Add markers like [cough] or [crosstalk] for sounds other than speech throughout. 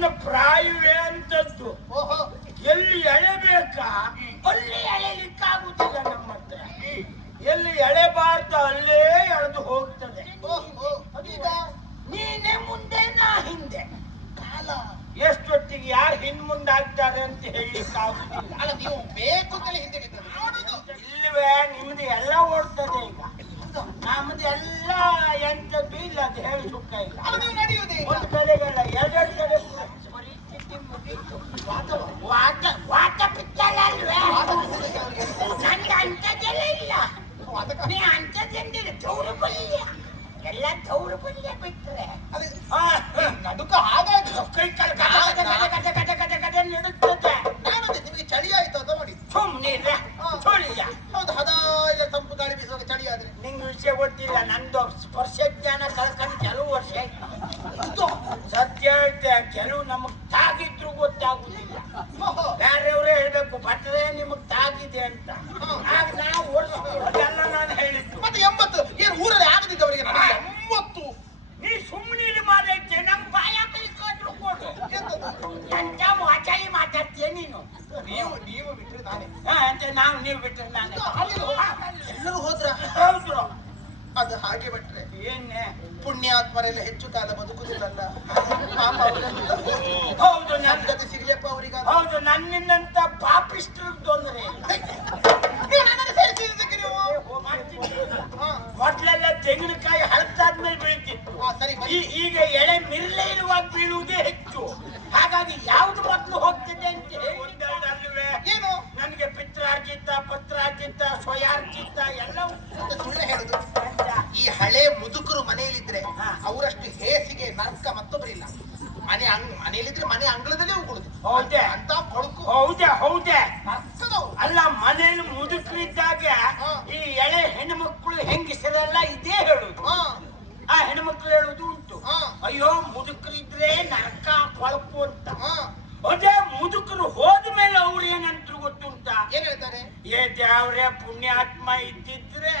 ನನ್ನ ಪ್ರಾಯವೇ ಅಂತದ್ದು. ಎಲ್ಲಿ ಎಳೆಬೇಕಾ? ಅಲ್ಲಿ ಎಳೆಲಿಕ್ಕಾಗುದಿಲ್ಲ ನಮ್ಮ ಹತ್ರ. ಎಲ್ಲಿ ಎಳೆಬಾರ್ದ ಅಲ್ಲೇ ಎಳೆದು ಹೋಗ್ತದೆ. ನೀನೇ ಮುಂದೆ ನಾ ಹಿಂದೆ. ಎಷ್ಟೊತ್ತಿಗೆ ಯಾರು ಹಿಂದ್ ಮುಂದಾಗ್ತಾರೆ ಅಂತ ಹೇಳಿಕ್ಕಾಗುದಿಲ್ಲ ಅಲ್ಲ ನೀವು ಬೇಕು ಇಲ್ವೇ ನಿಮ್ದು ಎಲ್ಲ ಓಡ್ತದೆ ಈಗ. ನಮ್ದು ಎಲ್ಲ ಎಂತದ್ದು ಇಲ್ಲ ಅದು ಹೇಳಿ ಸುಖ ಇಲ್ಲ. ಒಂದು ಬೆಲೆಗಳ ಮುಗೀತು. ವಾತ ವಾತ ಪಿತ್ತಲ್ಲ ಅಲ್ವೇ ನಂಗೆ ಅಂಥದ್ದೆಲ್ಲ ಇಲ್ಲ ನೀ ಅಂಥದ್ದೆಂದಿಲ್ಲ ದೌರ್ಬಲ್ಯ ಎಲ್ಲ ದೌರ್ಬಲ್ಯ ಬಿಟ್ರೆ ಅದೇ ಆ, ನಡುಕ ಹಾಗಾಗಿ ಕೈ ಗಜ ಗಜ ಗಜ ನಡುತ್ತದೆ ನಾನಂತೆ ನಿಮಗೆ ಚಳಿ ಆಯ್ತು ಅಂತ ಮಾಡಿ ಸುಮ್ಮನೆ ಚೊಳಿಯ ಹೌದು ಹದ ಇಲ್ಲ ತಂಪು ಗಾಳಿ ಬೀಸುವಾಗ ಚಳಿ ಆದ್ರೆ ನಿಂಗೆ ವಿಷಯ ಗೊತ್ತಿಲ್ಲ ನಂದು ಸ್ಪರ್ಶ ಜ್ಞಾನ ಕಳ್ಕೊಂಡು ಕೆಲವು ವರ್ಷ ಆಯ್ತು ಸತ್ಯ ಹೇಳ್ತೆ ಕೆಲವು ನಮಗ್ ತಾಗಿದ್ರು ಗೊತ್ತಾಗುದಿಲ್ಲ ಓಹೋ ಬೇರೆಯವ್ರೇ ಹೇಳ್ಬೇಕು ಬಟ್ಟರೆ ನಿಮಗ್ ತಾಗಿದೆ ಅಂತ ಆಗ ನಾವು ಓಡಿಸ್ಬೇಕು ಎಲ್ಲ ನಾನು ಹೇಳಿದ್ದು ಮತ್ತೆ ಎಂಬತ್ತು? ಏನು ಊರಲ್ಲಿ ಆಗದಿದ್ದವರಿಗೆ ನನಗೆ? ಎಂಬತ್ತು? ನೀ ಸುಮ್ಮನೆ ಮಾರೈತೆ ನಮ್ ಬಾಯ ಕೈಕೊಂಡ್ರು ಕೊಡು. ಎಂತ ಮಾತಾಡ್ತೀಯ ನೀನು? ನೀವು ನೀವು ಬಿಟ್ಟರೆ ನಾನೇ. ಅಂತ ನಾವು ನೀವು ಬಿಟ್ಟರೆ ನಾನು. ಎಲ್ಲರೂ ಹೋದ್ರ? ಹೌದು. ಅದು ಹಾಗೆ ಬಿಟ್ರೆ ಏನೇ? ಪುಣ್ಯಾತ್ಮರೆಲ್ಲ ಹೆಚ್ಚು ಕಾಲ ಬದುಕುದಿಲ್ಲಲ್ಲ? ಪಾಪ ಹೌದು ನನ್ನ ಸದ್ಗತಿ ಸಿಗ್ಲಿಯಪ್ಪ ಅವರಿಗೆ ಹೌದು ನನ್ನಿನ್ನಂತ ಪಾಪಿಷ್ಟರು ತೊಂದರೆ ಇಲ್ಲ ನೀವು ನನ್ನನ್ನು ಸೇರಿಸಿದ್ದಕ್ಕೆ ನೀವು ಹಾ ಮೊದ್ಲೆಲ್ಲ ತೆಂಗಿನಕಾಯಿ ಹಳತಾದ್ಮೇಲೆ ಬೀಳ್ತಿತ್ತು. ಈಗ ಎಳೆ ಮಿರ್ಲೆ ಇರುವಾಗ ಬೀಳುವುದೇ ಹೆಚ್ಚು ಹಾಗಾಗಿ ಯಾವ್ದು ಮೊದ್ಲು ಹೋಗ್ತದೆ ಅಂತ ಹೇಳಿ ಅಲ್ವೇ ಏನು ನನಗೆ ಪಿತ್ರಾರ್ಜಿತ ಪತ್ರಾರ್ಜಿತ ಸ್ವಯಾರ್ಜಿತ ಎಲ್ಲ ಅಂತ ಸುಳ್ಳು ಹೇಳುದು ಈ ಹಳೆ ಮುದುಕರು ಮನೆಯಲ್ಲಿದ್ರೆ ಹಾ. ಅವರಷ್ಟು ಹೇಸಿಗೆ ನರ್ಕ ಮತ್ತೊಬ್ಬರಿಲ್ಲ ಮನೆ ಅಂಗ್ ಮನೆಯಲ್ಲಿದ್ರೆ ಮನೆ ಅಂಗಳದಲ್ಲೇ ಉಗುಳುದು ಹೌದೇ? ಅಂತ ಕೊಳುಕು ಹೌದೇ ಹೌದೇ ನರ್ಕದವು ಅಲ್ಲ ಮನೇಲಿ ಮುದುಕರಿದ್ದಾಗ ಹಾ. ಈ ಎಳೆ ಹೆಣ್ಮಕ್ಳು ಹೆಂಗಸರೆಲ್ಲ ಇದೇ ಹೇಳುದು ಹಾ ಆ ಹೆಣ್ಮಕ್ಳು ಹೇಳುದು ಉಂಟು ಹಾ. ಅಯ್ಯೋ ಮುದುಕರಿದ್ರೆ ನರಕ ಕೊಳಕು ಅಂತ ಹಾ ಅದೇ ಮುದುಕರು ಹೋದ ಮೇಲೆ ಅವ್ರು ಏನಂತರು ಗೊತ್ತುಂಟ ಏನ್ ಹೇಳ್ತಾರೆ ಏ ದೇವ್ರೆ ಪುಣ್ಯಾತ್ಮ ಇದ್ದಿದ್ರೆ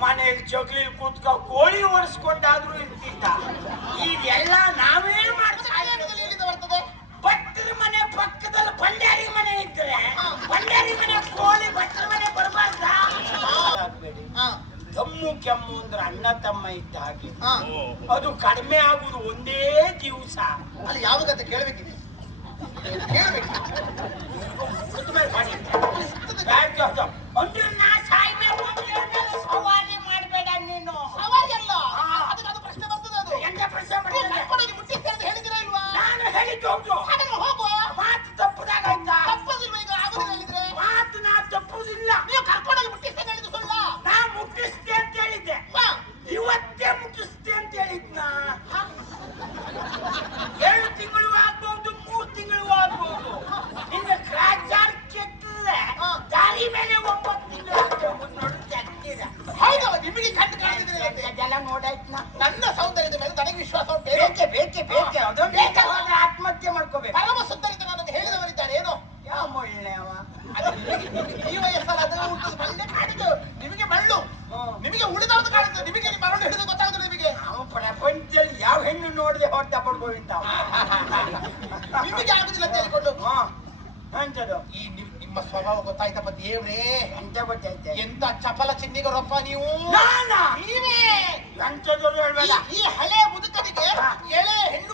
ಮನೇಲಿ ಜಗ್ಲಿ ಕೂತ್ಕ ಕೋಳಿ ಓಡಿಸ್ಕೊಂಡಾದ್ರೂ ಇರ್ತಿದ್ದ. ಇದೆಲ್ಲ ನಾವೇ ಮಾಡ್ತಾ ಬರ್ತದೆ? ಭಟ್ರ ಮನೆ ಪಕ್ಕದಲ್ಲಿ ಬಂಡಾರಿ ಮನೆ ಇದ್ರೆ ಬಂಡಾರಿ ಮನೆ ಕೋಳಿ ಭಟ್ರ ಮನೆ ಬರಬಾರ್ದ? ಹಾ. ಕೆಮ್ಮು ಕೆಮ್ಮು ಅಂದ್ರೆ ಅಣ್ಣ ತಮ್ಮ ಇದ್ದ ಹಾಗೆ. ಅದು ಕಡಿಮೆ ಆಗುದು ಒಂದೇ ದಿವಸ. ಅಲ್ಲಿ ಯಾವಾಗಂತ ಕೇಳ್ಬೇಕಿದೆ. ಕೇಳ್ಬೇಕು. ಅಂದ್ರೆ ನಾ ಸಾಯ್ಬೇಕು ಅಂದ್ರೆ ನನ್ನ ಸವಾರಿ ಮಾಡ್ಬೇಡ ನೀನು ಸವಾರಿಯಲ್ಲ ಹಾ. ಅದಕ್ಕೆ ಅದು ಪ್ರಶ್ನೆ ಬರ್ತದೆ ಅದು ಎಂತ ಪ್ರಶ್ನೆ ನೀವು ಮಾಡಿದ್ರೆ ಕರ್ಕೊಂಡೋಗಿ ಮುಟ್ಟಿಸ್ತೆ ಅಂತ ಹೇಳಿದಿರಾ ಇಲ್ವಾ ನಾನು ಹೇಳಿದ್ದು ಹೌದು ಹಾಗಾದ್ರೆ ಹೋಗುವ ಮಾತು ತಪ್ಪದಾಗ ಆಯ್ತಾ ತಪ್ಪದಿಲ್ವಾ ಈಗ ಆಗುದಿಲ್ಲ ಹೇಳಿದ್ರೆ ಮಾತು ನಾ ತಪ್ಪುದಿಲ್ಲ ನೀವು ಕರ್ಕೊಂಡೋಗಿ ಮುಟ್ಟಿಸ್ತೆ ಅಂತ ಹೇಳಿದ್ದು ಸುಳ್ಳ ನಾ ಮುಟ್ಟಿಸ್ತೆ ಅಂತ ಹೇಳಿದ್ದೆ ಹಾ ಇವತ್ತೇ ಮುಟ್ಟಿಸ್ತೆ ಅಂತ ಹೇಳಿದ್ನ ಏಳು ತಿಂಗಳು ಆಗ್ಬಹುದು ಮೂರು ತಿಂಗಳು ಆಗ್ಬಹುದು ಇನ್ನು ಕ್ರಾಚಾರ್ ಕೆಟ್ಟರೆ ದಾರಿ ಮೇಲೆ ಒಂಬತ್ತು ತಿಂಗಳು ಆಗ್ತದೆ ನೋಡುತ್ತೆ ಆಗ್ತೀರಾ ಹೌದು ನಿಮಗೆ ಕಂಡು ಕಾಣಿದ್ರೆ ಅದೆಲ್ಲ ನೋಡಾಯ್ತು ನಾ ನನ್ನ ಸೌಂದರ್ಯದ ಮೇಲೆ ನನಗೆ ವಿಶ್ವಾಸ ಉಂಟು ಬೇಕೆ ಬೇಕೆ ಬೇಕೆ ಅದೊಂದು ಬೇಕೆ ಹೋದ್ರೆ ಆತ್ಮಹತ್ಯೆ ಮಾಡ್ಕೋಬೇಕು ಪರಮ ಸುಂದರಿತ ನನ್ನನ್ನು ಹೇಳಿದವರಿದ್ದಾರೆ ಏನೋ ಯಾವ ಒಳ್ಳೆ ಅವ ಅದು ನಿಮಗೆ ಈ ವಯಸ್ಸಲ್ಲಿ ಅದನ್ನ ಹುಟ್ಟುದು ಮಳ್ಳೆ ಕಾಣಿದು ನಿಮಗೆ ಮಳ್ಳು ಹ್ಮ್. ನಿಮಗೆ ಉಳಿದವ್ರದ್ದು ಕಾಣಿದ್ದು ನಿಮಗೆ ನಿಮ್ಮ ಮರಳು ಹಿಡಿದು ಗೊತ್ತಾಗುದು ನಿಮಗೆ ನಾವು ಪ್ರಪಂಚದಲ್ಲಿ ಯಾವ ಹೆಣ್ಣು ನೋಡದೆ ಹೊಟ್ಟೆ ಪಡ್ಕೊಂಡಿದ್ದಾವ ನಿಮಗೆ ಆಗುದಿಲ್ಲ ಹಾ ಈ ನಿಮ್- ನಿಮ್ಮ ಸ್ವಭಾವ ಗೊತ್ತಾಯ್ತಪ್ಪ ದೇವ್ರೇ ಎಂತ ಗೊತ್ತೈತೆ ಎಂತ ಚಪಲ ಚಿನ್ನಿಗರಪ್ಪ ನೀವು? ನಾನಾ? ನೀವೇ? ಎಂತದವ್ರು ಹೇಳ್ಬೇಡ. ಈ- ಈ ಹಳೆ ಮುದುಕನಿಗೆ ಹಾ. ಎಳೆ ಹೆಣ್ಣು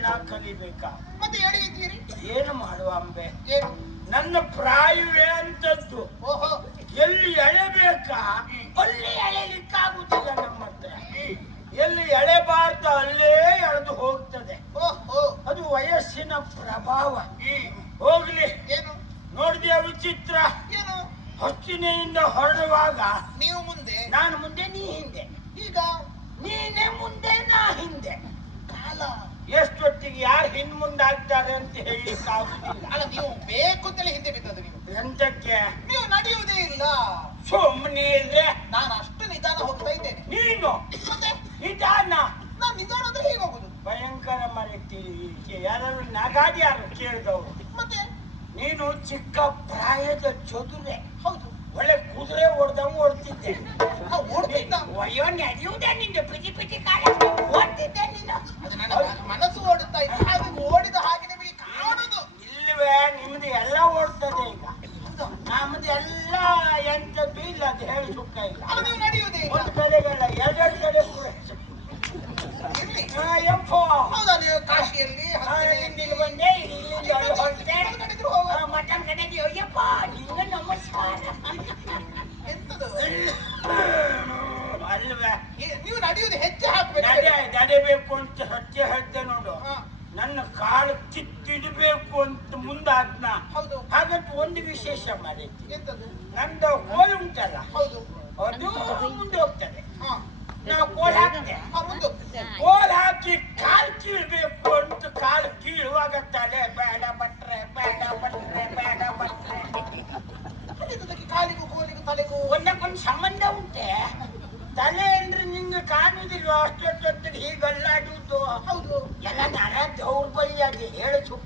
ನಾ ಕಲಿಬೇಕಾ? ಮತ್ತೆ ಹೇಳಿದ್ದೀರಿ ಏನು ಮಾಡುವ ಅಂಬೆ? ಏನು? ನನ್ನ ಪ್ರಾಯವೇ ಅಂತದ್ದು. ಓಹೋ. ಎಲ್ಲಿ ಎಳೆಬೇಕಾ? ಅಲ್ಲಿ ಎಳೆಲಿಕ್ಕಾಗುತ್ತಿಲ್ಲ ನಮ್ಮ ಹತ್ರ. ಎಲ್ಲಿ ಎಳೆಬಾರ್ದು ಅಲ್ಲೇ ಎಳೆದು ಹೋಗ್ತದೆ. ಓಹೋ. ಅದು ವಯಸ್ಸಿನ ಪ್ರಭಾವ. ಹೋಗ್ಲಿ. ಏನು? ನೋಡಿದ್ಯಾ ವಿಚಿತ್ರ? ಏನು? ಹಸ್ತಿನೆಯಿಂದ ಹೊರಡುವಾಗ ನೀವು ಮುಂದೆ? ನಾನು ಮುಂದೆ ನೀ ಹಿಂದೆ. ಈಗ? ನೀನೇ ಮುಂದೆ ನಾ ಹಿಂದೆ. ಕಾಲ. ಎಷ್ಟೊತ್ತಿಗೆ ಯಾರು ಹಿಂದ್ ಮುಂದಾಗ್ತಾರೆ ಅಂತ ಹೇಳಿ ಆಗುದಿಲ್ಲ ಅಲ್ಲ ನೀವು ಬೇಕು ಅಂತೇಳಿ ಹಿಂದೆ ಬಿದ್ದದ್ದು ನೀವು. ಎಂತಕ್ಕೆ? ನೀವು ನಡೆಯುವುದೇ ಇಲ್ಲ. ಸುಮ್ಮನೆ ಇದ್ರೆ? ನಾನು ಅಷ್ಟು ನಿಧಾನ ಹೋಗ್ತಾ ಇದ್ದೇನೆ. ನೀನು? ಮತ್ತೆ? ನಿಧಾನ? ನಾನು ನಿಧಾನ ಅಂದ್ರೆ ಹೇಗೆ ಹೋಗುದು? ಭಯಂಕರ ಮರೆತಿ. ಯಾರು ನಗಾಡಿ ಯಾರು ಕೇಳಿದವರು? ಮತ್ತೆ? ನೀನು ಚಿಕ್ಕ ಪ್ರಾಯದ ಚದುರೆ ಹೌದು ಒಳ್ಳೆ ಕುದುರೆ ಓಡ್ದಂಗ್ ಓಡ್ತಿದ್ದೆ ನಾವು ಓಡ್ತಿದ್ದ ಅಯ್ಯೋ ನಡೆಯುವುದೇ ನಿಂದು ಪ್ರೀತಿ ಪ್ರೀತಿ ಕಾಲ ಓಡ್ತಿದ್ದೆ ನೀನು ಅದು ನನ್ನ ಮ- ಮನಸ್ಸು ಓಡುತ್ತಾ ಇತ್ತು ಹಾಗೆ ಓಡಿದ ಹಾಗೆ ನಿಮಗೆ ಕಾಣುದು ಇಲ್ವೇ ನಿಮ್ದು ಎಲ್ಲ ಓಡ್ತದೆ ಈಗ ನಮ್ದು ಎಲ್ಲ ಎಂತದ್ದು ಇಲ್ಲ ಅದು ಹೇಳಿ ಸುಖ ಇಲ್ಲ ಅದು ನೀವು ನಡೆಯುವುದೇ ಇಲ್ಲ ಒಂದು ಕಡೆಗಲ್ಲ ಎರಡೆರಡು ಕಡೆ ಕೂಡ ಎಲ್ಲಿ ಎಂಫೋ ಹೌದಾ ನೀವು ಕಾಶಿಯಲ್ಲಿ ಇಲ್ಲಿಂದ ಇಲ್ಲಿ ಬಂದೆ ಇಲ್ಲಿಂದ ಅಲ್ಲಿ ಹೊರಟೆ ನಡೆದ್ರು ಹೋಗುವ ಮಟನ್ ಕಡೆಗೆ ಅಯ್ಯಪ್ಪ ನಿನ್ನ ನಮಸ್ಕಾರ ಎಂತದು ಅಲ್ವೇ ಏ- ನೀವು ನಡೆಯುವುದು ಹೆಜ್ಜೆ ನಡೆ ಹಾಕ್ಬೇಕು ನಡೆಬೇಕು ಅಂತ ಸತ್ಯ ಹೇಳ್ತೆ ನೋಡು ಹಾ, ನನ್ನ ಕಾಲು ಕಿತ್ತಿಡಬೇಕು ಅಂತ ಮುಂದಾದ್ನ ಹೌದು ಹಾಗಂತ ಒಂದು ವಿಶೇಷ ಮಾಡಿದ್ದೆ ಎಂತದು ನಂದು ಕೋಲ್ ಉಂಟಲ್ಲ? ಹೌದು. ಅದು ಮುಂದೆ ಹೋಗ್ತದೆ. ಹಾ. ನಾವು ಕೋಲ್ ಹಾಕ್ತೆ ಹಾ ಮುಂದೆ ಕೋಲ್ ಹಾಕಿ ಕಾಲ್ ಕೀಳ್ಬೇಕು ಅಂತ ಕಾಲು ಕೀಳುವಾಗ ತಲೆ ಬೇಡ ಬಟ್ರೆ ಬೇಡ ಬಟ್ರೆ ಬೇಡ ಬಟ್ರೆ ಅದಕ್ಕೆ ಕಾಲಿಗೂ ಕೋಲಿಗೂ ತಲೆಗೂ ಒಂದಕ್ಕೊಂದು ಸಂಬಂಧ ಉಂಟೆ. ತಲೆ ಅಂದ್ರೆ ನಿಂಗೆ ಕಾಣುವುದಿಲ್ಲ ಅಷ್ಟೊತ್ತೊತ್ತಿಗೆ ಹೀಗಲ್ಲಾಡುವುದು. ಹೌದು. ಎಲ್ಲ ನರ ದೌರ್ಬಲ್ಯ ಹೇಳು ಸುಖ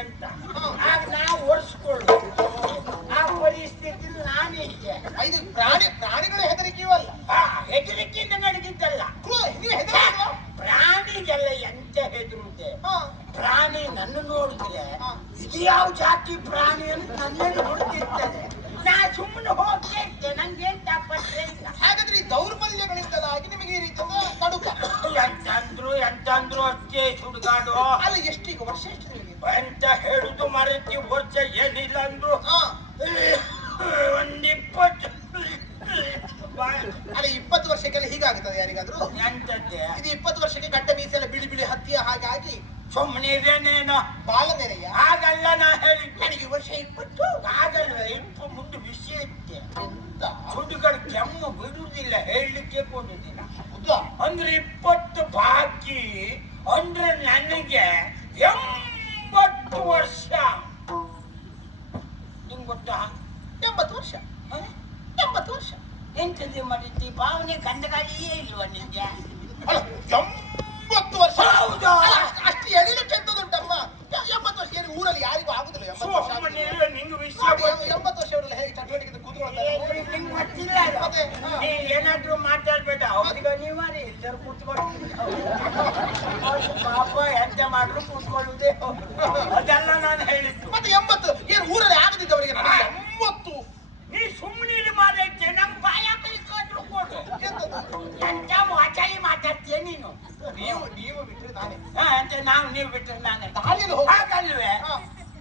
60. ಇಪ್ಪತ್ತು ವರ್ಷಕ್ಕೆಲ್ಲ ಹೀಗಾಗುತ್ತದೆ ಯಾರಿಗಾದ್ರೂ? ಎಂತದ್ದೆ ಇದು ಇಪ್ಪತ್ತು ವರ್ಷಕ್ಕೆ ಗಡ್ಡ ಮೀಸೆಲ್ಲ ಬಿಳಿ ಬಿಳಿ ಹತ್ತಿಯ ಹಾಗಾಗಿ ಸುಮ್ಮನೆ ಇದೇನೇನೋ? ಬಾಲ ನೆರೆಯ ಆಗಲ್ಲ ನಾ ಹೇಳಿ ನನಗೆ ವರ್ಷ ಇಪ್ಪತ್ತು. ಆಗಲ್ಲ ಇಪ್ಪ ಮುಂದೆ ವಿಷಯ ಇತ್ತೆ ಎಂತ ಕೆಮ್ಮು ಬಿಡುವುದಿಲ್ಲ ಹೇಳಲಿಕ್ಕೆ ಕೊಡುವುದಿಲ್ಲ. ಹೌದಾ? ಅಂದ್ರೆ ಇಪ್ಪತ್ತು ಬಾಕಿ ಅಂದ್ರೆ ನನಗೆ ಎಂಬತ್ತು ವರ್ಷ. ನಿಂಗೆ ಗೊತ್ತಾ? ಎಂಬತ್ತು ವರ್ಷ. ಎಂತದ್ದು ಮಾಡಿದ್ದಿ ಭಾವನೆ ಕಂದಗಾಳಿಯೇ ಇಲ್ವಾ ನಿಮಗೆ ಅಲ್ಲ ಎಂಬತ್ತು ವರ್ಷ. ಹೌದಾ? ಅಷ್ಟು ಎಳಿಲಿಕ್ಕೆ ಎಂತದುಂಟಮ್ಮ? ಅಮ್ಮ ಎಂಬತ್ತು ವರ್ಷ ಏನು ಊರಲ್ಲಿ ಯಾರಿಗೂ ಆಗುದಿಲ್ಲ ಎಂಬತ್ತು ವರ್ಷ ನಿಂಗೆ ವಿಷಯ. ಎಂಬತ್ತು ವರ್ಷ ಅವರೆಲ್ಲ ಹೇಗೆ ಚಟುವಟಿಕೆ ಕೂತ್ಕೊಳ್ತಾರೆ ನಿಂಗೆ ಗೊತ್ತಿಲ್ಲ. ಮತ್ತೆ, ಏನಾದ್ರೂ ಮಾತಾಡ್ಬೇಡ. ಅವ್ರಿಗೆ ಅನಿವಾರ್ಯ ಎಲ್ಲರೂ ಕೂತ್ಕೊಂಡು ಪಾಪ ಎಂತ ಮಾಡಿದ್ರು ಕೂತ್ಕೊಳ್ಳುದೇ. ಅದೆಲ್ಲ ನಾನು ಹೇಳಿದ್ದು ಮತ್ತೆ ಎಂಬತ್ತು ಏನು ಊರಲ್ಲಿ ಆಗದಿದ್ದವರಿಗೆ ನನಗೆ ಎಂಬತ್ತು ನೀ ಸುಮ್ಮನೆ ಮಾರೈತೆ ನಮ್ ಬಾಯ ಕೈಕೊಂಡ್ರು ಕೊಡು ಎಂತದು ಎಂತ ವಾಚಾಳಿ ಮಾತಾಡ್ತೀಯ ನೀನು ನೀವು ನೀವು ಬಿಟ್ಟರೆ ನಾನೇ. ಹಾ, ಅಂತ ನಾವು ನೀವು ಬಿಟ್ಟರೆ ನಾನು. ದಾರಿಯಲ್ಲಿ ಹೋಗು. ಹಾಗಲ್ವೇ ಹಾ.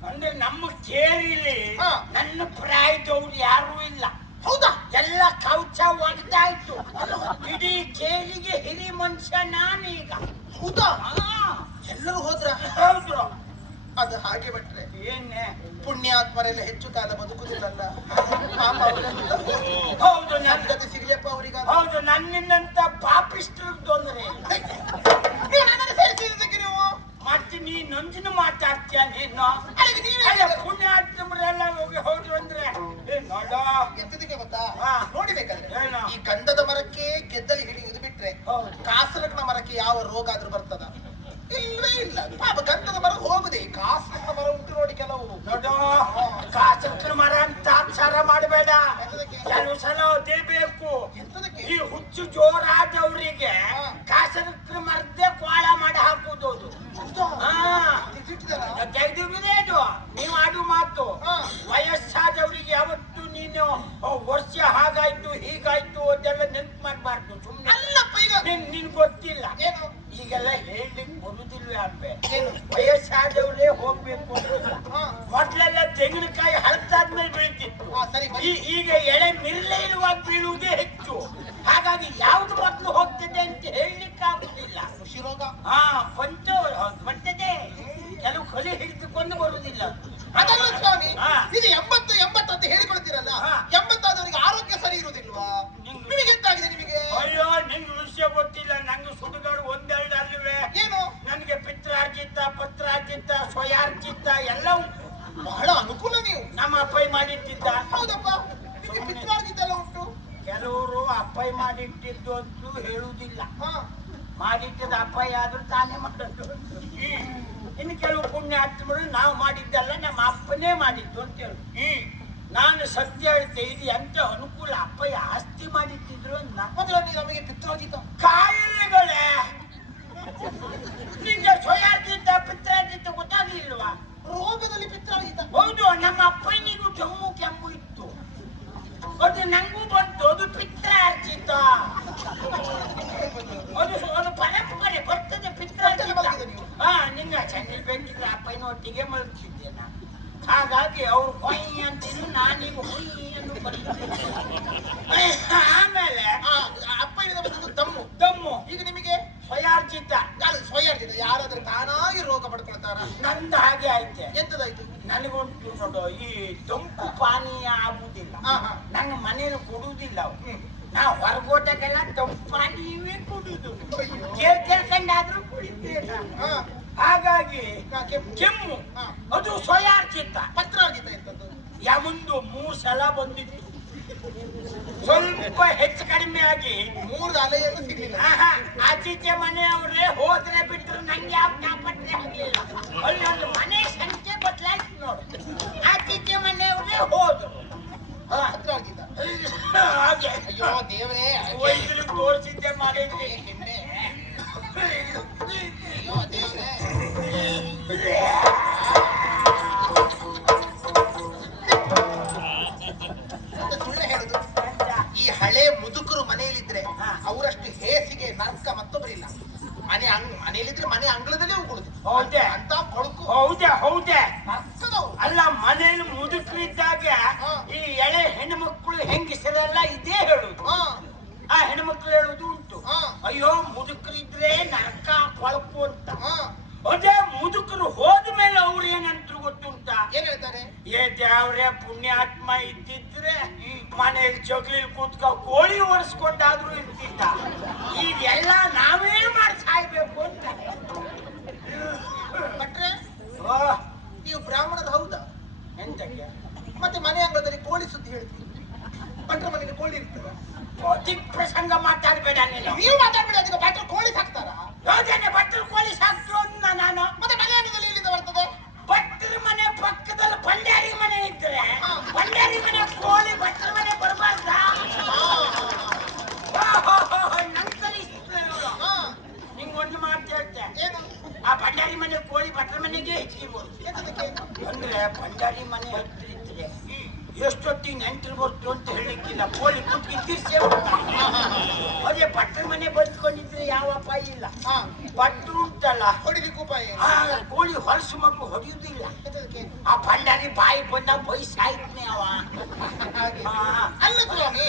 ಅಂದ್ರೆ ನಮ್ಮ ಕೇರಿಲಿ ಹಾ. ನನ್ನ ಪ್ರಾಯದವ್ರು ಯಾರೂ ಇಲ್ಲ. ಹೌದಾ? ಎಲ್ಲ ಕೌಚ ಒಗ್ದಾಯ್ತು ಇಡೀ ಕೇರಿಗೆ ಹಿರಿ ಮನುಷ್ಯ ನಾನೀಗ. ಹೌದಾ? ಹಾ, ಎಲ್ಲರೂ ಹೋದ್ರ? ಹೌದು. ಅದು ಹಾಗೆ ಬಿಟ್ರೆ. ಏನೇ? ಪುಣ್ಯಾತ್ಮರೆಲ್ಲ ಹೆಚ್ಚು ಕಾಲ ಬದುಕುದಿಲ್ಲಲ್ಲ? ಪಾಪ ಅವರೆಲ್ಲ ಹೌದು. ನನ್ನ ಸದ್ಗತಿ ಸಿಗ್ಲಿಯಪ್ಪ ಅವರಿಗ? ಹೌದು. ನನ್ನಿಂದಂತ ಪಾಪಿಸ್ಟ್ರಿಗೆ ತೊಂದರೆ ಇಲ್ಲ. ನೀವು ನನ್ನನ್ನು ಸೇರಿಸಿದ್ದಕ್ಕೆ ನೀವು ಮತ್ತೆ ನೀ ನಂಜಿನ ಮಾತಾಡ್ತೀಯ ನೀನು? ಅದಕ್ಕೆ ನೀವೇ ಅಲ್ಲ ಪುಣ್ಯಾತ್ಮರೆಲ್ಲ ಹೋಗಿ ಹೋದ್ರು ಅಂದ್ರೆ ಏ, ನೋಡು. ಎಂತದಕ್ಕೆ ಗೊತ್ತಾ? ಹಾ. ನೋಡಿಬೇಕಾದ್ರೆ ಏನು? ಈ ಗಂಧದ ಮರಕ್ಕೆ ಗೆದ್ದಲಿ ಹಿಡಿಯುವುದು ಬಿಟ್ರೆ ಹೌದು. ಕಾಸರಕನ ಮರಕ್ಕೆ ಯಾವ ರೋಗ ಆದ್ರೂ ಬರ್ತದ? ಇಲ್ಲವೇ ಇಲ್ಲ. ಪಾಪ ಗಂಧದ ಮರ ಹೋಗುದೇ ಕಾಸರಕನ ಮರ ಉಂಟು ನೋಡಿ ಕೆಲವು. ನೋಡು ಕಾಸಕ್ರ ಮರ ಅಂತ ಅಕ್ಷರ ಮಾಡಬೇಡ. ಕೆಲವು ಸಲ ಅದೇ ಬೇಕು. ಎಂತದಕ್ಕೆ ಈ ಹುಚ್ಚು ಜೋರಾದವರಿಗೆ ಹಾ. ಕಾಸಕ್ರ ಮರದ್ದೇ ಕೋಳ ಮಾಡಿ ಹಾಕುವುದು ಅದು. ಹಾ ಇಟ್ಟಿದ್ದಾರಾ? ತೆಗೆದಿರುವುದೇ ಅದು ನೀವು ಆಡು ಮಾತು ಹಾ. ವಯಸ್ಸಾದವರಿಗೆ ಯಾವತ್ತು ನೀನು ಓ, ವರ್ಷ ಹಾಗಾಯ್ತು ಹೀಗಾಯ್ತು ಅದೆಲ್ಲ ನೆನ್ಪು ಮಾಡಬಾರ್ದು ಸುಮ್ಮನೆ ಅಲ್ಲಪ್ಪ ಈಗ ನಿನ್ ನಿನ್ ಗೊತ್ತಿಲ್ಲ ಏನು ಈಗೆಲ್ಲ ಹೇಳ್ಲಿಕ್ಕೆ ಬರುದಿಲ್ವೇ ಅಲ್ವೇ ಏನು? ವಯಸ್ಸಾದವರೇ ಹೋಗ್ಬೇಕು ಅಂತಿಲ್ಲ ಹಾ. ಮೊದ್ಲೆಲ್ಲ ತೆಂಗಿನಕಾಯಿ ಹಳತ್ತಾದ್ಮೇಲೆ ಬೀಳ್ತಿತ್ತು ಹಾ, ಸರಿ, ಬನ್ನಿ. ಈ- ಈಗ ಎಳೆ ಇರುವಾಗ ಬೀಳುವುದೇ ಹೆಚ್ಚು ಹಾಗಾಗಿ ಯಾವ್ದು ಮೊದ್ಲು ಹೋಗ್ತದೆ ಅಂತ ಹೇಳಲಿಕ್ಕೆ ಆಗುದಿಲ್ಲ ಕೃಷಿ ರೋಗ ಹಾ ಪಂಚ ಬರ್ತದೆ ಕೆಲವು ಕಲಿ ಹಿಡಿದುಕೊಂಡು ಬರುವುದಿಲ್ಲ. ಅದಲ್ಲ ಸ್ವಾಮಿ ಹಾ. ಈಗ ಎಂಬತ್ತು ಎಂಬತ್ತು ಅಂತ ಹೇಳಿಕೊಳ್ತೀರಲ್ಲ ಹಾ. ಎಂಬತ್ತಾದವರಿಗೆ ಆರೋಗ್ಯ ಸರಿ ಇರುವುದಿಲ್ವಾ? ನಿಂಗೆ- ನಿಮಗೆ ಎಂತಾಗಿದೆ ನಿಮಗೆ? ಅಯ್ಯೋ ನಿನ್ ವಿಷಯ ಗೊತ್ತಿಲ್ಲ. ನಂಗೆ ಸುಡುಗಾಡು ಒಂದೆರಡು ಅಲ್ವೇ ಏನು? ನನಗೆ ಪಿತ್ರಾರ್ಜಿತ ಪತ್ರಾರ್ಜಿತ ಸ್ವಯಾರ್ಜಿತ ಎಲ್ಲ ಉಂಟು ಬಹಳ ಅನುಕೂಲ ನೀವು. ನಮ್ಮ ಅಪ್ಪೈ ಮಾಡಿಟ್ಟಿದ್ದ. ಹೌದಪ್ಪ. ನಿಮಗೆ ಉಂಟು ಕೆಲವರು ಅಪ್ಪೈ ಮಾಡಿಟ್ಟಿದ್ದು ಅಂತೂ ಹೇಳುವುದಿಲ್ಲ. ಮಾಡಿಟ್ಟಿದ್ದ ಅಪ್ಪಯ್ಯ ಆದ್ರೂ ತಾನೇ ಮಾಡೋದು. ಇನ್ನು ಕೆಲವು ಪುಣ್ಯ ಆತ್ಮಗಳು ನಾವು ಮಾಡಿದ್ದಲ್ಲ ನಮ್ಮ ಅಪ್ಪನೇ ಮಾಡಿದ್ದು ಅಂತ ಹೇಳು. ನಾನು ಸತ್ಯ ಹೇಳ್ತೆ ಇದು ಎಂತ ಅನುಕೂಲ ಅಪ್ಪಯ್ಯ ಆಸ್ತಿ ಮಾಡಿಟ್ಟಿದ್ರು ಅಂತ ನಮಗೆ ಪಿತ್ರಾರ್ಜಿತ ಕಾಯಿಲೆಗಳೇ ನಿಂಗೆ ಸ್ವಯಾರ್ಜಿತ ಪಿತ್ರಾರ್ಜಿತ ಗೊತ್ತಾಗ್ಲಿಲ್ವಾ ರೋಗದಲ್ಲಿ ಪಿತ್ರಾರ್ಜಿತ ಹೌದು ನಮ್ಮ ಅಪ್ಪನಿಗೂ ಕೆಮ್ಮು ಕೆಮ್ಮು ಇತ್ತು ಅದು ನಂಗೂ ಬಂತು ಅದು ಪಿತ್ರಾರ್ಜಿತ ಅದು ಅದು ಪರಂಪರೆ ಬರ್ತದೆ ಪಿತ್ರಾರ್ಜಿತ ಬರ್ತದೆ ನೀವು. ನಿಂಗ ಚೆನ್ನೈ ಬೇಕಿದ್ರೆ ಅಪ್ಪನ ಒಟ್ಟಿಗೆ ಮಲಗ್ತಿದ್ದೆ ನಾನು ಹಾಗಾಗಿ ಅವ್ರು ಕೊಯ್ ಅಂತಿದ್ರು ನಾನೀಗ ಹುಯ್ ಎಂದು ಆಮೇಲೆ ಆ, ಅಪ್ಪನಿಂದ ಬಂದದ್ದು ದಮ್ಮು. ದಮ್ಮು. ಈಗ ನಿಮಗೆ ಸ್ವಯಾರ್ಜಿತ ನಾನು ಸ್ವಯಾರ್ಜಿತ ಯಾರಾದ್ರೂ ತಾನಾಗಿ ರೋಗ ಪಡ್ಕೊಳ್ತಾರ? ನಂದು ಹಾಗೆ ಆಯ್ತೆ. ಎಂತದಾಯ್ತು? ನನಗುಂಟು ನೋಡು ಈ ತಂಪು ಪಾನೀಯ ಆಗುದಿಲ್ಲ. ನಂಗೆ ಮನೇಲಿ ಕೊಡುವುದಿಲ್ಲ ಅವ್ರು. ಹ್ಮ್. ಹೊರಗೋಟಕ್ಕೆಲ್ಲ ತಂಪು ಪಾನೀಯವೇ ಕುಡುದು. ಅಯ್ಯೋ. ಕೇಳ್ ಕೇಳ್ಕೊಂಡಾದ್ರೂ ಕುಡಿತೇನೆ ಹಾಗಾಗಿ ಕೆಮ್ಮು. ಅದು ಸ್ವಯಾರ್ಜಿತ ಪತ್ರ ಯಾವೊಂದು ಮೂರು ಸಲ ಬಂದಿತ್ತು. ಸ್ವಲ್ಪ ಹೆಚ್ಚು ಕಡಿಮೆ ಆಗಿ ಮೂರು ಅಲೆಯನ್ನು ಸಿಗ್ಲಿಲ್ಲ. ಆಚೀಚೆ ಮನೆಯವರೇ ಹೋದ್ರೆ ಬಿಟ್ಟರು ನಂಗೆ ಯಾವ ಜ್ಞಾಪನೆ ಆಗ್ಲಿಲ್ಲ. ಒಂದು ಮನೆ ಸಂಖ್ಯೆ ಬದಲಾಯ್ತು ನೋಡು. ಆಚೀಚೆ ಮನೆಯವರೇ ಹೋದ್ರು. ಹಾಗೆ. ಅಯ್ಯೋ ದೇವರೇ ವೈದ್ಯರು ತೋರಿಸಿದ್ದೆ ಮಾಡಿದ್ವಿ. ಮನೇಲಿ ಜಗ್ಲಿ ಕೂತ್ಕ ಕೋಳಿ ಒರೆಸ್ಕೊಂಡಾದ್ರೂ ಇರ್ತಿದ್ದ. ಇದೆಲ್ಲ ನಾವೇ ಮಾಡಿ ಸಾಯ್ಬೇಕು ಅಂತ. ಭಟ್ರೆ ನೀವು ಬ್ರಾಹ್ಮಣದ ಹೌದಾ? ಎಂತಕ್ಕೆ? ಮತ್ತೆ ಮನೆ ಅಂಗಳದಲ್ಲಿ ಕೋಳಿ ಸುದ್ದಿ ಹೇಳ್ತೀವಿ ಭಟ್ರ ಮನೆಯಲ್ಲಿ ಕೋಳಿ ಇರ್ತದ? ಪ್ರಸಂಗ ಮಾತಾಡ್ಬೇಡ ನೀವು ಮಾತಾಡ್ಬೇಡ ಭಟ್ರು ಕೋಳಿ ಸಾಕ್ತಾರ? ಭಟ್ರು ಕೋಳಿ ಸಾಕ್ತು ಅಂದ ನಾನು ಮತ್ತೆ ಮನೆ ಅಂಗಳದಲ್ಲಿ ಎಲ್ಲಿಂದ ಬರ್ತದೆ ಭಟ್ರ ಮನೆ ಪಕ್ಕದಲ್ಲಿ ಬಂಡಾರಿ ಮನೆ ಇದ್ರೆ ಹಾ. ಬಂಡಾರಿ ಮನೆ ಕೋಳಿ ಭಟ್ರ ಮನೆ ಬರಬಾರ್ದಾ ನನ್ ಕಲಿಸ್ತು ಇವ್ರು. ಹಾ ನಿಂಗ್ ಒಂದು ಮಾತು ಹೇಳ್ತೆ ಏನು ಆ ಭಂಡಾರಿ ಮನೆ ಕೋಳಿ ಭಟ್ರ ಮನೆಗೆ ಎಂತದಕ್ಕೆ ಅಂದ್ರೆ ಭಂಡಾರಿ ಮನೆ ಹತ್ತಿರ ಇದ್ರೆ ಎಷ್ಟೊತ್ತಿಗೆ ನೆಂಟರು ಬರ್ತು ಅಂತ ಹೇಳಿಕ್ಕಿಲ್ಲ ಕೋಳಿ ತಿರ್ಸೇ ಅದೇ ಭಟ್ರ ಮನೆ ಬಂದ್ಕೊಂಡಿದ್ರೆ ಯಾವ ಅಪಾಯ ಇಲ್ಲ. ಭಟ್ರು ಉಂಟಲ್ಲ. ಹೊಡಿಲಿಕ್ಕೆ ಉಪಾಯ ಕೋಳಿ ಹೊಲಸು ಮಗು ಹೊಡೆಯುವುದಿಲ್ಲ. ಆ ಭಂಡಾರಿ ಬಾಯಿ ಬಂದ ಬೈಸಾಯ್ತಾನೆ ಅವ. ಹಾಗೆ. ಹಾ. ಅಲ್ಲ ಸ್ವಾಮಿ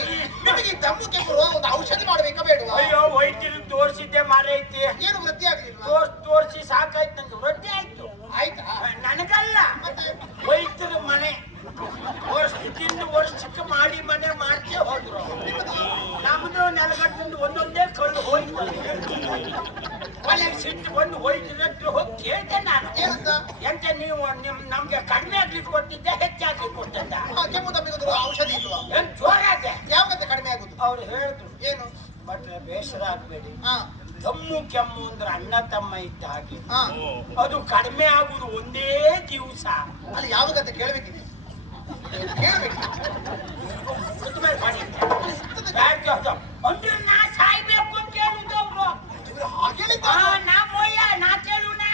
ನಿಮಗೆ ದಮ್ಮು ಕೆಮ್ಮು ಒಂದು ಔಷಧಿ ಮಾಡಬೇಕಾ ಬೇಡ ಅಯ್ಯೋ ವೈದ್ಯರು ತೋರಿಸಿದ್ದೆ ಮಾರೈತಿ. ಏನು ವೃತ್ತಿ ಆಗ್ಲಿಲ್ವಾ? ತೋರ್ಸ್ ಸಾಕಾಯ್ತು ನಂಗೆ ರೊಟ್ಟಿ ಆಯ್ತು. ಆಯ್ತಾ? ನನಗಲ್ಲ. ವೈದ್ಯರ ಮನೆ. ವರ್ಷದಿಂದ ವರ್ಷಕ್ಕೆ ಮಾಡಿ ಮನೆ ಮಾಡ್ತೇ ಹೋದ್ರು. ನಮ್ದು ನೆಲಗಟ್ಟಿಂದ ಒಂದೊಂದೇ ಕಳ್ಳು ಹೋಯ್ತು. ಒಳ್ಳೆ ಸಿಟ್ಟು ಬಂದು ಹತ್ರ ಹೋಗಿ ಕೇಳ್ದೆ ನಾನು. ಎಂತ ನೀವು ನಿಮ್ ನಮ್ಗೆ ಕಡಿಮೆ ಆಗ್ಲಿಕ್ಕೆ ಕೊಟ್ಟಿದ್ದೆ ಹೆಚ್ಚಾಗ್ಲಿಕ್ಕೆ ಕೊಟ್ಟಿದ್ದ? ಕೆಮ್ಮು ಔಷಧಿ ಇಲ್ವಾ? ಏನ್ ಜೋರಾದೆ? ಕಡಿಮೆ ಆಗುದು? ಅವ್ರು ಹೇಳಿದ್ರು. ಏನು? ಬಟ್ ಬೇಸರ ಆಗ್ಬೇಡಿ. ಹಾ ದಮ್ಮು ಕೆಮ್ಮು ಅಂದ್ರೆ ಅಣ್ಣ ತಮ್ಮ ಇದ್ದ ಹಾಗೆ. ಹಾ. ಅದು ಕಡಿಮೆ ಆಗುದು ಒಂದೇ ದಿವಸ. ಅಲ್ಲಿ ಕೇಳ್ಬೇಕಿದೆ. ಕೇಳ್ಬೇಕು. Bad job. ಅಂದ್ರೆ ನಾ ಸಾಯ್ಬೇಕು ಅಂತ ಹೇಳುದು ಇವ್ರು ಆ. ನಾ ಮೊಯ್ಯ ನಾ ಕೇಳುನ?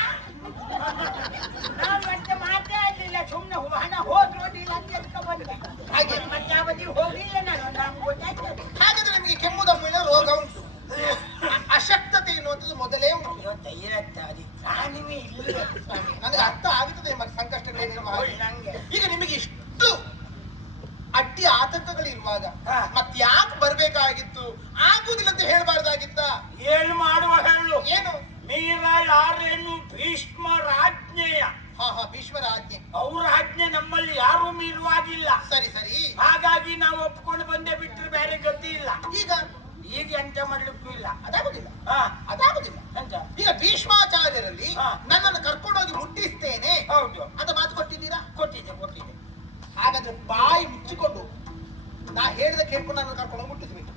ನಾ ಮತ್ತೆ ಮಾತಾಡ್ಲಿಲ್ಲ ಸುಮ್ನೆ ಹಣ ಹೋದ್ರೋದಿಲ್ಲ ಅಂತ ಹೇಳ್ಕೊಂಡ್ ಬಂದೆ ಹಾಗೆ. ಮತ್ತೆ ಆ ಬದಿ ಹೋಗ್ಲಿಲ್ಲ ನಾನು ನಮ್ಗೆ ಗೊತ್ತಾಯ್ತು ಹಾಗಾದ್ರೆ ನಿಮಗೆ ಕೆಮ್ಮು ದಮ್ಮಿನ ರೋಗ ಉಂಟು ಅ- ಅಶಕ್ತತೆ ಎನ್ನುವಂಥದ್ದು ಮೊದಲೇ ಉಂಟು ಅಯ್ಯೋ ಧೈರ್ಯತ್ತ ಅದು ಪ್ರಾಣಿವೇ ಇಲ್ಲ ನನಗೆ ಅರ್ಥ ಆಗುತ್ತದೆ ನಿಮ್ಮ ಸಂಕಷ್ಟಗಳೇನಿರುವ ಹಾಗೆ. ಹೋಯ್ ನಂಗೆ ಈಗ ನಿಮಗೆ ಇಷ್ಟು ಅಡ್ಡಿ ಆತಂಕಗಳಿರುವಾಗ ಹಾ. ಮತ್ಯಾಕೆ ಬರ್ಬೇಕಾಗಿತ್ತು ಆಗುದಿಲ್ಲ ಅಂತ ಹೇಳ್ಬಾರ್ದಾಗಿತ್ತ ಏನ್ ಮಾಡುವ ಹೇಳು ಏನು ಮೀರಲಾರೇನು ಭೀಷ್ಮ ರಾಜ್ಞೆಯ ಹಾ ಹಾ ಭೀಷ್ಮರ ಆಜ್ಞೆ ಅವ್ರ ಆಜ್ಞೆ ನಮ್ಮಲ್ಲಿ ಯಾರು ಮೀರುವಾಗಿಲ್ಲ ಸರಿ ಸರಿ ಹಾಗಾಗಿ ನಾವು ಒಪ್ಕೊಂಡು ಬಂದೇ ಬಿಟ್ರೆ ಬೇರೆ ಗತಿ ಇಲ್ಲ ಈಗ ಈಗ ಎಂತ ಮಾಡ್ಲಿಕ್ಕೂ ಇಲ್ಲ ಅದಾಗುದಿಲ್ಲ ಹಾ ಅದಾಗುದಿಲ್ಲ ಎಂತ ಈಗ ಭೀಷ್ಮಾಚಾರ್ಯರಲ್ಲಿ ನನ್ನನ್ನು ನನ್ನನ್ನು ಕರ್ಕೊಂಡೋಗಿ ಮುಟ್ಟಿಸ್ತೇನೆ. ಹೌದು. ಅಂತ ಮಾತು ಕೊಟ್ಟಿದ್ದೀರಾ? ಕೊಟ್ಟಿದ್ದೆ ಕೊಟ್ಟಿದ್ದೆ. ಹಾಗಾದ್ರೆ ಬಾಯಿ ಮುಚ್ಚಿಕೊಂಡು ನಾ ಹೇಳಿದ ಕೇಳ್ಕೊಂಡು ನನ್ನ ಕರ್ಕೊಂಡು ಮುಟ್ಟಿಸ್ಬೇಕು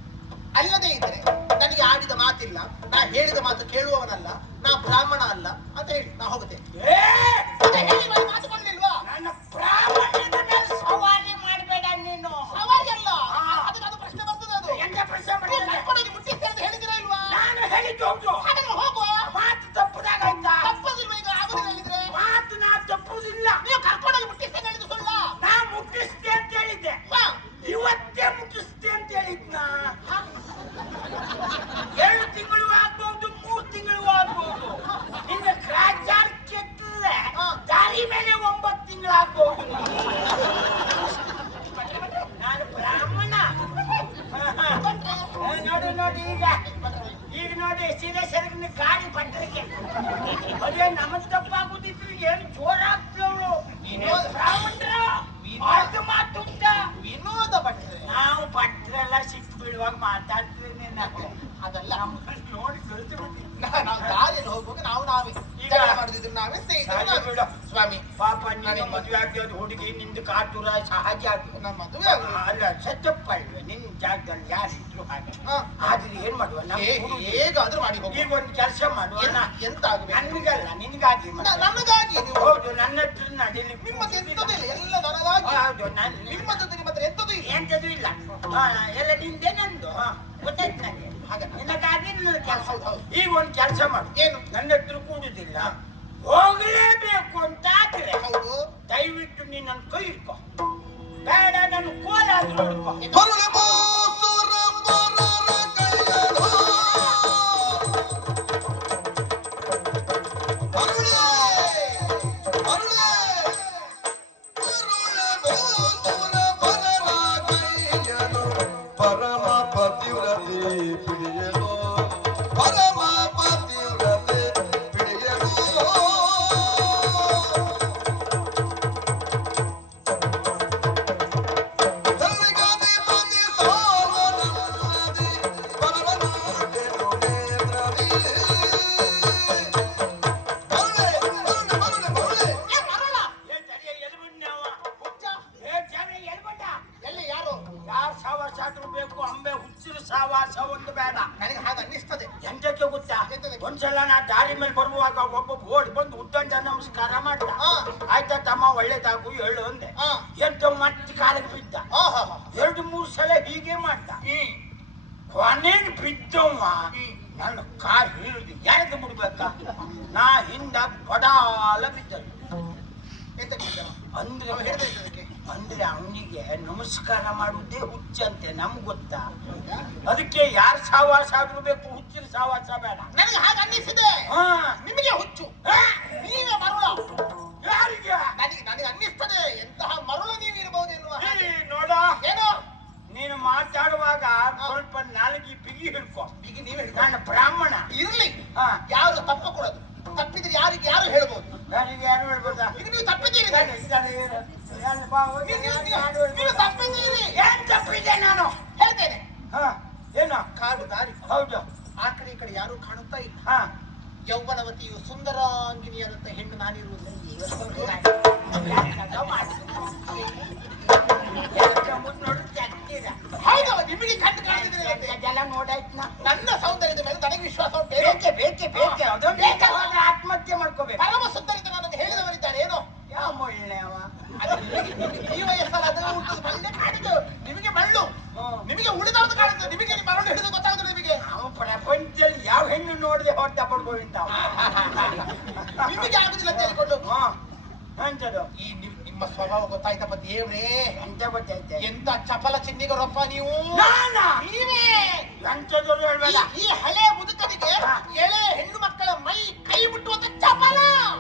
ಅಲ್ಲದೆ ಇದ್ರೆ ನನಗೆ ಆಡಿದ ಮಾತಿಲ್ಲ ನಾ ಹೇಳಿದ ಮಾತು ಕೇಳುವವನಲ್ಲ ನಾ ಬ್ರಾಹ್ಮಣ ಅಲ್ಲ ಅಂತ ಹೇಳಿ ನಾ ಹೋಗುತ್ತೇನೆ ಬಿಡು. ಸ್ವಾಮಿ ಪಾಪ ನೀನು ಮದುವೆ ಆಗಿದ್ದು ಹುಡುಗಿ ನಿಂದು ಕಾಟುರ ಸಹಜ ಅದು ನಮ್ಮ ಮದುವೆ ಅಲ್ಲ ಸತ್ಯಪ್ಪ ಇಲ್ವೇ? ನಿನ್ನ ಜಾಗದಲ್ಲಿ ಯಾರಿದ್ರು ಹಾಗೆ. ಆದ್ರೆ ಏನ್ ಮಾಡುವ? ಹೇಗಾದ್ರೂ ಮಾಡಿ ಹೋಗಿ ಈಗ ಒಂದು ಕೆಲಸ ಮಾಡುವ. ಎಂತ ಆಗಬೇಕು? ನನ್ಗಲ್ಲ ನಿನ್ಗಾಗಿ ನಮಗಾಗಿ ಹೌದು ನನ್ನ ಹತ್ರ ನಡೀಲಿ ನಿಮ್ಮದು ಎಂತದೂ ಇಲ್ಲ ಎಲ್ಲ ನನಗಾಗಿ. ಹೌದು ನನ್ನ ನಿಮ್ಮದು ನಿಮ್ಮ ಹತ್ರ ಎಂತದೂ ಇಲ್ಲ. ಎಂತದೂ ಇಲ್ಲ. ಎಲ್ಲ ನಿಂದೆ ನಂದು. ಗೊತ್ತಾಯ್ತು ನನಗೆ. ಹಾಗೆ. ನಿನಗಾಗಿ ನನ್ನ ಕೆಲಸ. ಈಗ ಒಂದು ಕೆಲಸ ಮಾಡು. ಏನು? ನನ್ನ ಹತ್ರ ಕೂಡುದಿಲ್ಲ. ಹೋಗಲೇಬೇಕು ಅಂತ ಆದ್ರೆ ಹೌದು. ದಯವಿಟ್ಟು ನೀನ್ ನನ್ನ ಕೈ ಇಟ್ಕೋ ಬೇಡ ನನ್ನ ಕೋಲಾದ್ರೂ ಹಿಡ್ಕೋ ಹುಚ್ಚಿನ ಒಂದು ಬೇಡ. ನನಗೆ ಹಾಗೆ ಅನ್ನಿಸ್ತದೆ. ಎಂತಕ್ಕೆ ಗೊತ್ತಾ? ಒಂದ್ಸಲ ನಾ ದಾರಿ ಮೇಲೆ ಬರುವಾಗ ಒಬ್ಬ ಓಡಿ ಬಂದು ಉದ್ದಂಡ ನಮಸ್ಕಾರ ಮಾಡ್ದ. ಆಯ್ತಾ ತಮ್ಮ ಒಳ್ಳೇದಾಗು ಹೇಳು ಅಂದೆ. ಎಂತ ಮತ್ತೆ ಕಾಲಿಗೆ ಬಿದ್ದ. ಎರಡು ಮೂರು ಸಲ ಹೀಗೆ ಮಾಡ್ದ. ಕೊನೆಗೆ ಬಿದ್ದವ ನನ್ನ ಕಾಲು ಹಿಡಿದು ಯಾರಿಗೆ ಮುಡ್ಬೇಕ. ನಾ ಹಿಂದ ಬಡಾಲ ಬಿದ್ದರು ಎಂತ ಅಂದ್ರೆ ಅಂದ್ರೆ ಅವನಿಗೆ ನಮಸ್ಕಾರ ಮಾಡುವುದೇ ಹುಚ್ಚಂತೆ ನಮ್ಗ್ ಗೊತ್ತಾ? ಅದಕ್ಕೆ ಯಾರು ಸಾವಾಸ ಆದ್ರೂ ಬೇಕು ಹುಚ್ಚಿನ ಸಾವಾಸ ಬೇಡ. ನನಗೆ ಹಾಗೆ ಅನ್ನಿಸಿದೆ. ಹಾ. ನಿಮಗೆ ಹುಚ್ಚು. ನೀನೇ ನೀವೇ ಮರುಳ. ಯಾರಿಗೆ? ನನಗೆ ನನಗೆ ಅನ್ನಿಸ್ತದೆ. ಎಂತಹ ಮರುಳು ನೀನು ಇರಬಹುದು ಎನ್ನುವ ಹಾಗೆ. ನೋಡ. ಏನು? ನೀನು ಮಾತಾಡುವಾಗ ಸ್ವಲ್ಪ ನಾಲ್ಗಿ ಬಿಗಿ ಹಿಡ್ಕೊ. ಬಿಗಿ ನೀವು ನಾನು ಬ್ರಾಹ್ಮಣ. ಇರ್ಲಿ. ಹಾ. ಯಾರು ತಪ್ಪ ಕೊಡೋದು? ತಪ್ಪಿದ್ರೆ ಯಾರಿಗೆ ಯಾರು ಹೇಳ್ಬೋದು? ನಾನು ಯಾರು ಹೇಳ್ಬೋದಾ? ಈಗ ನೀವು ತಪ್ಪಿದ್ದೀರಿ. ನೀವು- ನೀವು- ನೀವು ತಪ್ಪಿದ್ದೀರಿ. ಏನ್ ತಪ್ಪಿದೆ ನಾನು? ಹೇಳ್ತೇನೆ. ಹಾ. ಏನು ಕಾಡು ದಾರಿ? ಹೌದು. ಆ ಕಡೆ ಈ ಕಡೆ ಯಾರು ಕಾಣುತ್ತಾ ಇಲ್ಲ. ಹಾ. ಯೌವನವತಿಯು ಸುಂದರಾಂಗಿನಿಯಾದಂತ ಹೆಣ್ಣು ನಾನಿರುವುದು ನಿಮಗೆ ಕಾಣಿಸಿದ್ರೆ ಎಲ್ಲ ನೋಡಾಯ್ತು ನನ್ನ ಸೌಂದರ್ಯದ ಮೇಲೆ ನನಗೆ ವಿಶ್ವಾಸ ಬೇಕೆ ಬೇಕೆ ಬೇಕೆ. ಬೇಕಾದ್ರೆ ಆತ್ಮಹತ್ಯೆ ಮಾಡ್ಕೋಬೇಕು. ಪರಮ ಸುಂದರಿತ ನಾನು ಹೇಳಿದವರಿದ್ದಾರೆ. ಏನೋ? ಯಾವ ಮೊಳ್ಳೆ ಅವ ಈ ವಯಸ್ಸಲ್ಲಿ ಅದನ್ನು ಹುಟ್ಟುದು ಮಳ್ಳೆ ಕಾಣಿದು ನಿಮಗೆ ಮಳ್ಳು ಹ್ಮ್. ನಿಮಗೆ ಉಳಿದವನು ಕಾಣುತ್ತೆ ನಿಮಗೆ ಮರಳು ಹಿಡಿದು ಗೊತ್ತಾಗುದು ನಿಮಗೆ. ನಾವು ಪ್ರಪಂಚದಲ್ಲಿ ಯಾವ ಹೆಣ್ಣು ನೋಡಿದೆ ಹೊಟ್ಟೆ ಪಡ್ಕೋವಿಂತ [laughs] ನಿಮಗೆ ಆಗುದಿಲ್ಲ ಅಂತ ಹೇಳಿಕೊಂಡು. ಅಂಚದು ಈ ನಿಮ್ಮ ಸ್ವಭಾವ ಗೊತ್ತಾಯ್ತಪ್ಪ ದೇವ್ರೇ ಎಂತ ಗೊತ್ತೈತೆ ಎಂತ ಚಪಲ ಚಿನ್ನಿಗರಪ್ಪ ನೀವು? ನೀವೇ? ಹೇಳ್ಬೇಡ. ಈ- ಹಳೆ ಮುದುಕನಿಗೆ ಹಾ. ಎಳೆ ಹೆಣ್ಣು ಮಕ್ಕಳ ಮೈ ಕೈ ಮುಟ್ಟುವಂತ ಚಪಲ!